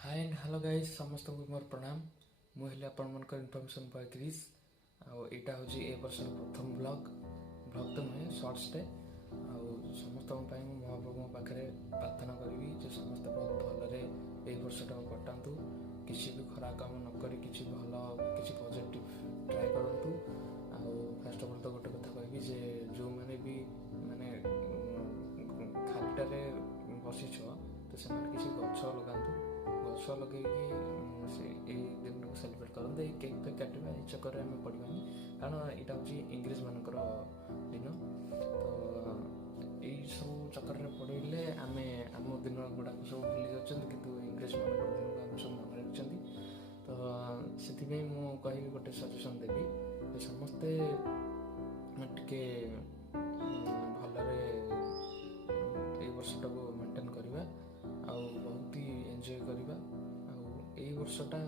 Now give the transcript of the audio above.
Hi and hello guys समस्त को मोर प्रणाम। मुझे आपण मनकर इनफॉरमेशन बॉय क्रिस आईटा हूँ ए वर्ष प्रथम ब्लॉग तो नुहे सर्ट्सटे समस्त महाप्रभु पाखे प्रार्थना करी जो समस्त बहुत भलरे ए वर्षटा कटातु किसी भी खराब काम नक कि भल कि पॉजिटिव ट्राए करूँ। फास्ट ऑफ ऑल तो गोटे कथा कहि जे जो मैंने भी माने खालीटारे बसीछ तो से किसी गछ लगातु गछ लगे से दिन को सेलिब्रेट करते केक फेक काटा ये चक्कर आम पड़ानी कारण यहाँ हूँ इंग्रेज मानकर दिन तो यही सब चक्कर पड़े आम आम दिन गुड़ाक सब भूली जाऊँ कि इंग्रेज मान दिन को आम सब मन रखिंट तो से मुझे गोटे सजेसन देवी समस्ते टे भलरे वर्षटा को मेंटेन करवा बहुत ही एंजॉय करवा वर्षटा